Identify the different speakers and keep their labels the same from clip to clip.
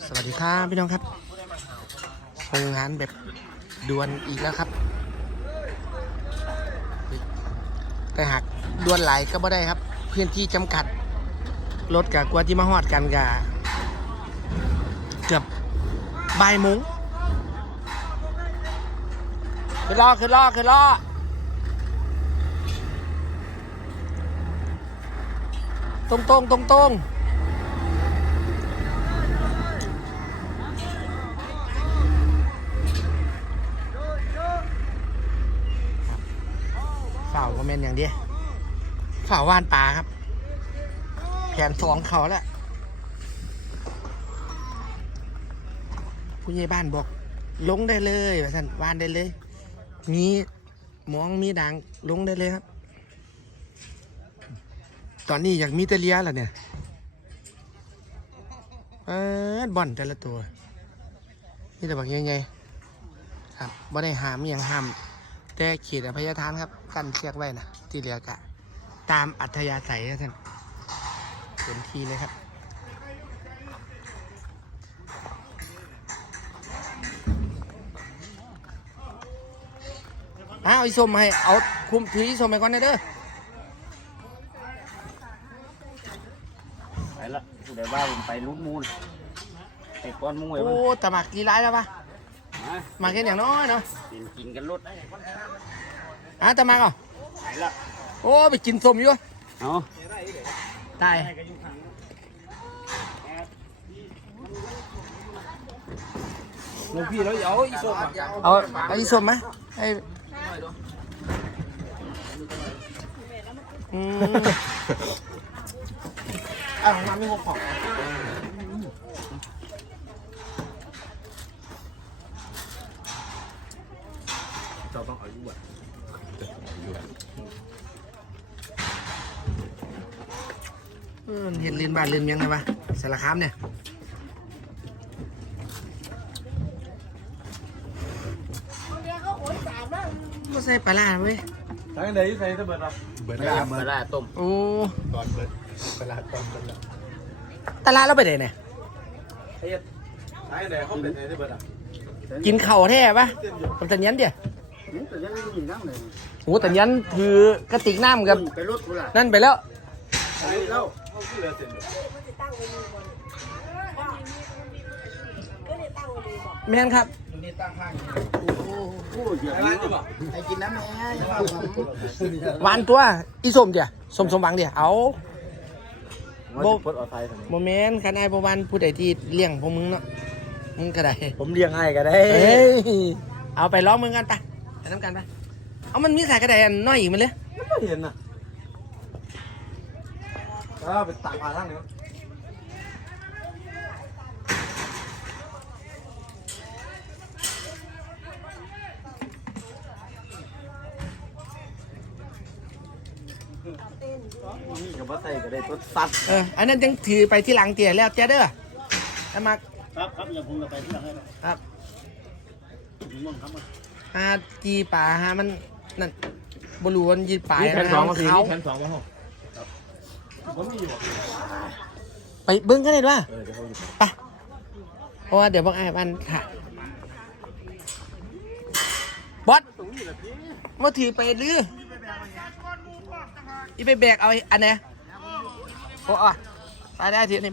Speaker 1: สวัสดีครับพี่น้องครับโรงงานแบบด่วนอีกแล้วครับ แต่หากด่วนหลายก็บ่ได้ครับ พื้นที่จำกัด รถกับกว่าที่มาฮอดกันกับเกือบบ่ายโมงขึ้นล้อขึ้นล้อขึ้นล้อตรงตรงตรงตรงๆ ฝ่าวก็แม่นอย่างเดียวฝ่าวว่านปลาครับ แผนสองเขาแล้วผู้ใหญ่บ้านบอก ลงได้เลยว่าท่านว่านได้เลย มีหมองมีด่างลงได้เลยครับ ตอนนี้อยากมีแตะเลียแล้วเนี่ยเออบ่อนแต่ละตัวนี่แต่บอกยังไงครับบ่ได้หามอย่างห้าม แต่เขตอภัยทานครับ กั้นเชือกไว้นะที่เหลือกะ ตามอัธยาศัยนะท่านเต็มที่เลยครับอ้าวอีส้มให้เอาคุมถืออีส้มไปก่อนนะเด้อ
Speaker 2: ไปละผู้ใดว่าผมไปลุ้นมูลไปก้อนมุ้งไว้
Speaker 1: โอ้
Speaker 2: บ้าง
Speaker 1: ตะหมักกี่ร้ายแล้วปะ
Speaker 2: มา
Speaker 1: หมักแค่อย่างน้อยเนาะ
Speaker 2: กินกินกันรถ
Speaker 1: อะตะหมักเหรอ
Speaker 2: ไปละ
Speaker 1: โอ้ไปกินส้มอยู่
Speaker 2: เอา
Speaker 1: ตาย
Speaker 2: หลวงพี่แล้วเอาอีส้ม
Speaker 1: เอาเอาอีส้มไหมให้อืมอะของน้ำมีหกของ
Speaker 2: เราต้องเอาอยู่อะ
Speaker 1: เออเห็นลินบ้านลินเมียงไงวะสารคามเนี่ยไม่ใส่ปลาร้าเว้ย
Speaker 3: ทางไหนใส่ตะเบิดอะ
Speaker 2: เบิดละเบิดละต้ม
Speaker 1: โอ้
Speaker 3: ตอนเบิดเวลาตอนเบิดละ
Speaker 1: ตลาดเราไปไหนเนี่ย
Speaker 3: เฮ็ดทางไหนเขาเป็นไหนตะเบิดอะ
Speaker 1: กินเข่าวแท้ปะผมตันยันเดียว
Speaker 2: แต่ยังไม่กินน้ำเลย
Speaker 1: โอ้ตันยันถือกระติกน้ำกับ
Speaker 2: ไปรถกูละ
Speaker 1: นั่นไปแล้ว
Speaker 3: ไปแล้วเขาคือเหลือเส้นเดียว
Speaker 1: แม่นครับ
Speaker 2: ผู้เดียว
Speaker 3: ไปร้านดีป่ะ
Speaker 2: ไปกินน้ำแม่
Speaker 1: หวานตัว อีส้มเดียวส้มสมหวังเดียวเอา
Speaker 2: โบพดออไซค์
Speaker 1: โมเมนต์คันไอ้ประวันผู้ใดที่เลี้ยงพวกมึงเนาะ มึงก็ได้
Speaker 2: ผมเลี้ยงให้ก็ได้
Speaker 1: เฮ้ยเอาไปร้องมึงกันไปไป น้ำกันไปเอามันมีขายกระไดอันน้อยอีกมันเลย
Speaker 3: ไม่เห็นน่ะเออไปตักปลาทางนี้
Speaker 2: นี่กับว่าใส่ก็ได้ตัวสัตว์
Speaker 1: เอออันนั้นยังถือไปที่หลังเตี๋ยแล้วเจ้าเด้อถ้ามา
Speaker 2: ครับครับอย่าผมจะไปที่หลังให้
Speaker 1: ครับ
Speaker 2: ผมมองครับ
Speaker 1: หาจีป่าหามันนั่นบรูวันยีป่า
Speaker 2: นี่แผ่นสองมาสิ
Speaker 1: เขา
Speaker 2: นี่แผ่นสองมาห้อง
Speaker 3: ผมมีอยู่
Speaker 1: ไปเบิ้งกันเลยด้วย
Speaker 2: เออเดี๋ยวเขาอยู่
Speaker 1: ไปเพราะว่าเดี๋ยวบอกไอ้บันถ่ายบอสมาถือไปหรืออีไปแบกเอาอันไหนโอ้อะไปได้ทีนี้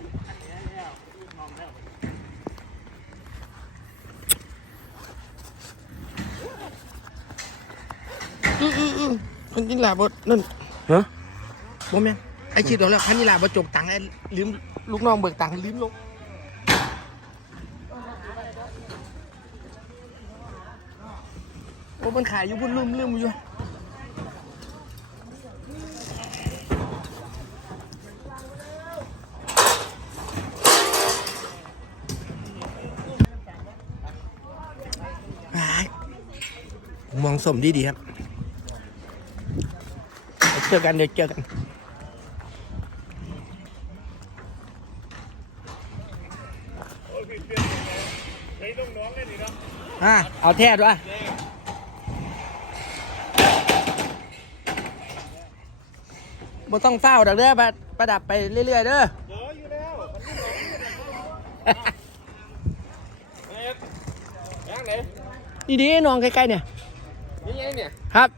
Speaker 1: ันยิงหลาบนั่น
Speaker 2: ฮะ
Speaker 1: บ่แม่นไอชีดเรแล้วคันยิงหลาบจกตังค์ไอ้ลืมลูกน้องเบิกตังค์ลืมลงโอ้มันขายอยู่พุ่นลืมลืมอยู่มองสมดีดีครับ เดี๋ยวเจอกันเดี๋ยวเจอกันอะเอาแท้ด้วยบ่ต้องเฝ้าดอกเด้อประประดับไปเรื่อย ๆ เด้อ
Speaker 3: เจออยู่แล้วยังไหน
Speaker 1: นี่ดีน้องใกล้ๆเนี่ย
Speaker 3: นี่ไงเนี่ย
Speaker 1: ครับ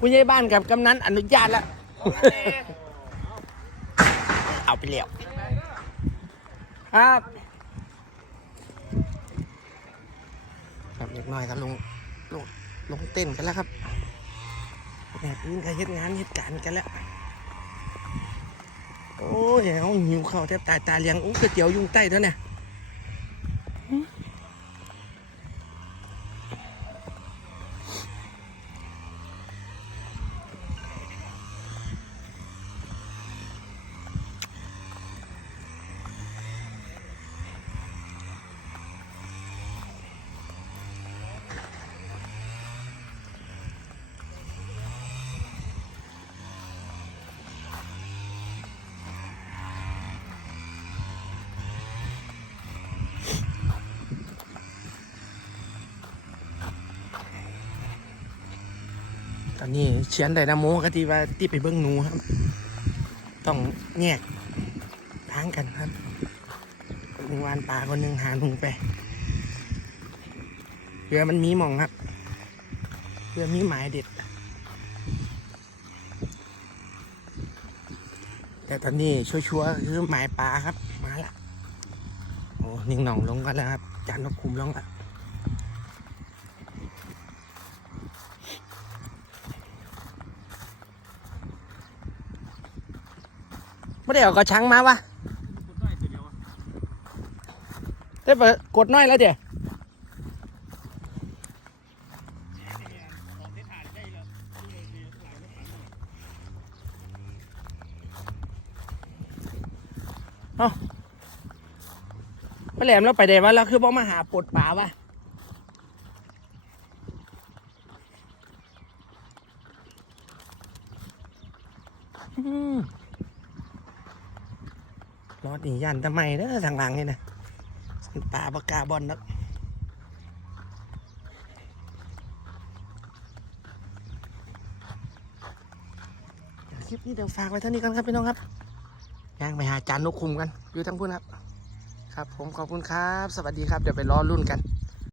Speaker 1: ผู้ใหญ่บ้านกับกำนันอนุญาตแล้ว เอาไปแล้วครับครับเล็กน้อยครับลงลงลงเต้นกันแล้วครับแบบนี้ก็เฮ็ดงานเฮ็ดการกันแล้ว โอ้ยเขาหิวข้าวแทบตายตาเลี้ยงอู้ก๋วยเตี๋ยวยุงใต้เท่าเนี่ ตอนนี้เชียนไดนาโมก็ที่ว่าที่ไปเบิ้องหนูครับ ต้องแยกทางกันครับคนหนึ่งวานป่าคนหนึ่งหาหนูไปเพื่อมันมีมองครับเพื่อมีหมายเด็ด แต่ตอนนี้ชัวร์ๆคือหมายปลาครับ มาละโอ้นิ่งหน่องลงกันแล้วครับ จานนกคุมลงละ ไม่ได้เอากระชังมาวะได้ไปกดน้อยแล้วเดี๋ยวมาแหลมแล้วไปเดี๋ยวะแล้วคือบ่มาหาปลดป่าวะอืม รอดนี่ยันทำไมเด้อทางหลังนี่นะป่าปากกาบอลนักคลิปนี้เดี๋ยวฝากไว้เท่านี้กันครับพี่น้องครับย่างไปหาจานนกคุมกัน อยู่ทั้งพุ่นครับ ครับ ผมขอบคุณครับ สวัสดีครับ เดี๋ยวไปรอรุ่นกัน